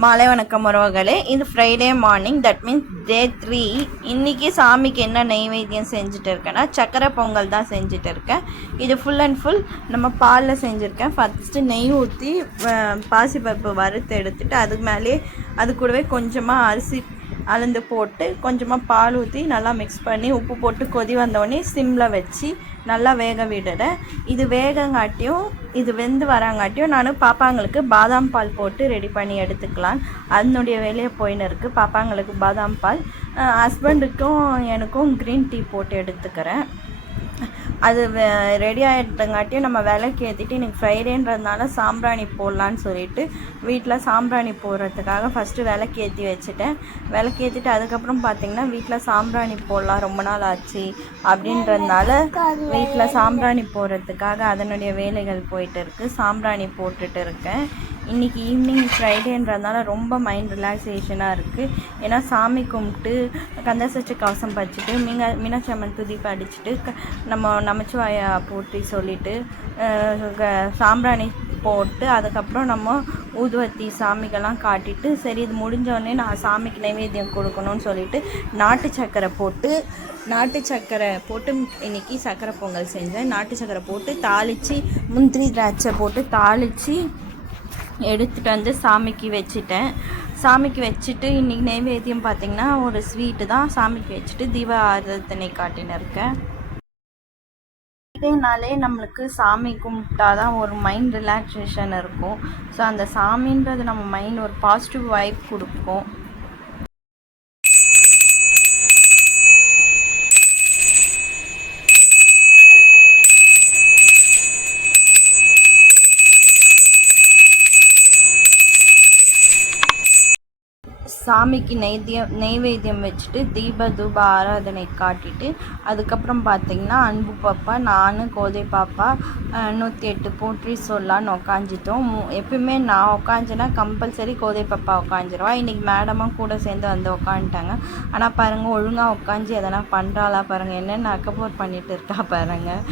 மாலை வணக்கம் உறவுகளே. இது ஃப்ரைடே மார்னிங், தட் மீன்ஸ் டே 3. இன்றைக்கி சாமிக்கு என்ன நெய்வேத்தியம் செஞ்சுட்டு இருக்கேன்னா சக்கரை பொங்கல் தான் செஞ்சுட்டு இருக்கேன். இது ஃபுல் அண்ட் ஃபுல் நம்ம பாலில் செஞ்சுருக்கேன். ஃபஸ்ட்டு நெய் ஊற்றி பாசிப்பருப்பு வறுத்து எடுத்துகிட்டு அதுக்கு மேலே அது கூடவே கொஞ்சமாக அரிசி அளந்து போட்டு கொஞ்சமாக பால் ஊற்றி நல்லா மிக்ஸ் பண்ணி உப்பு போட்டு கொதி வந்தோடனே சிம்மில் வச்சு நல்லா வேக விடுறேன். இது வேகங்காட்டியும் இது வெந்து வராங்காட்டியும் நான் பாப்பாங்களுக்கு பாதாம் பால் போட்டு ரெடி பண்ணி எடுத்துக்கலாம். அதனுடைய வேலையை போயின்னு இருக்குது. பாப்பாங்களுக்கு பாதாம் பால், ஹஸ்பண்டுக்கும் எனக்கும் க்ரீன் டீ போட்டு எடுத்துக்கிறேன். அது ரெடி ஆகிட்டங்காட்டியும் நம்ம விளக்கு ஏற்றிட்டு இன்றைக்கி ஃப்ரைடேன்றதுனால சாம்பிராணி போடலான்னு சொல்லிட்டு வீட்டில் சாம்பிராணி போடுறதுக்காக ஃபஸ்ட்டு விளக்கு ஏற்றி வச்சுட்டேன். விளக்கு ஏற்றிட்டு அதுக்கப்புறம் பார்த்திங்கன்னா வீட்டில் சாம்பிராணி போடலாம், ரொம்ப நாள் ஆச்சு அப்படின்றதுனால வீட்டில் சாம்பிராணி போடுறதுக்காக அதனுடைய வேலைகள் போயிட்டு இருக்குது. சாம்பிராணி போட்டுட்டு இருக்கேன். இன்றைக்கி ஈவினிங் ஃப்ரைடேன்றதுனால ரொம்ப மைண்ட் ரிலாக்ஸேஷனாக இருக்குது. ஏன்னா சாமி கும்பிட்டு கந்தசஷ்டி கவசம் படிச்சுட்டு மீனாட்சி அம்மன் துதி படிச்சுட்டு நம்ம நமச்சிவாயா போற்றி சொல்லிவிட்டு சாம்பிராணி போட்டு அதுக்கப்புறம் நம்ம ஊதுவத்தி சாமிக்கெல்லாம் காட்டிட்டு சரி இது முடிஞ்சோடனே நான் சாமிக்கு நைவேத்தியம் கொடுக்கணும்னு சொல்லிவிட்டு நாட்டு சக்கரை போட்டு இன்றைக்கி சக்கரை பொங்கல் செஞ்சேன். நாட்டு சக்கரை போட்டு தாளித்து முந்திரி திராட்சை போட்டு தாளித்து எடுத்துகிட்டு வந்து சாமிக்கு வச்சுட்டேன். சாமிக்கு வச்சுட்டு இன்றைக்கி நைவேத்தியம் பார்த்திங்கன்னா ஒரு ஸ்வீட்டு தான். சாமிக்கு வச்சுட்டு தீப ஆராதனை காட்டின்னு இருக்கேன். இதேனாலே நம்மளுக்கு சாமி கும்பிட்டா தான் ஒரு மைண்ட் ரிலாக்ஸேஷன் இருக்கும். ஸோ அந்த சாமின்றது நம்ம மைண்ட் ஒரு பாசிட்டிவ் வைப் கொடுக்கும். சாமிக்கு நெய்வேத்தியம் வச்சுட்டு தூப ஆராதனை காட்டிட்டு அதுக்கப்புறம் பார்த்திங்கன்னா அன்பு பாப்பா நான் கோதை பாப்பா 108 போற்றி சொல்லான்னு உக்காஞ்சிட்டோம். எப்பயுமே நான் உக்காஞ்சினா கம்பல்சரி கோதை பாப்பா உக்காஞ்சிருவா. இன்றைக்கி மேடமும் கூட சேர்ந்து வந்து உக்காந்துட்டாங்க. ஆனால் பாருங்கள் ஒழுங்காக உட்காந்து எதனா பண்ணுறாளா பாருங்கள், என்னென்ன அக்கப்போர் பண்ணிட்டு இருக்கா பாருங்கள்.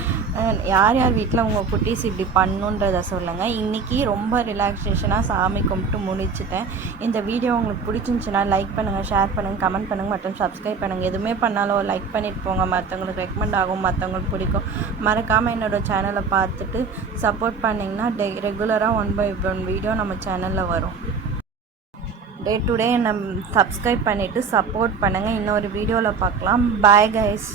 யார் யார் வீட்டில் உங்கள் குட்டீஸ் இப்படி பண்ணுன்றதை சொல்லுங்கள். இன்றைக்கி ரொம்ப ரிலாக்ஸேஷனாக சாமி கும்பிட்டு முடிச்சிட்டேன். இந்த வீடியோ உங்களுக்கு பிடிச்சிருந்துச்சுன்னா லைக் பண்ணுங்கள், ஷேர் பண்ணுங்கள், கமெண்ட் பண்ணுங்கள் மற்றும் சப்ஸ்கிரைப் பண்ணுங்கள். எதுவுமே பண்ணாலும் லைக் பண்ணிட்டு போங்க, மற்றவங்களுக்கு ரெக்கமெண்ட் ஆகும், மற்றவங்களுக்கு பிடிக்கும். மறக்காமல் என்னோடய சேனலை பார்த்துட்டு சப்போர்ட் பண்ணிங்கன்னா ரெகுலராக 1/1 வீடியோ நம்ம சேனலில் வரும். டே டு டே நம்ம சப்ஸ்கிரைப் பண்ணிவிட்டு சப்போர்ட் பண்ணுங்கள். இன்னொரு வீடியோவில் பார்க்கலாம். Bye guys.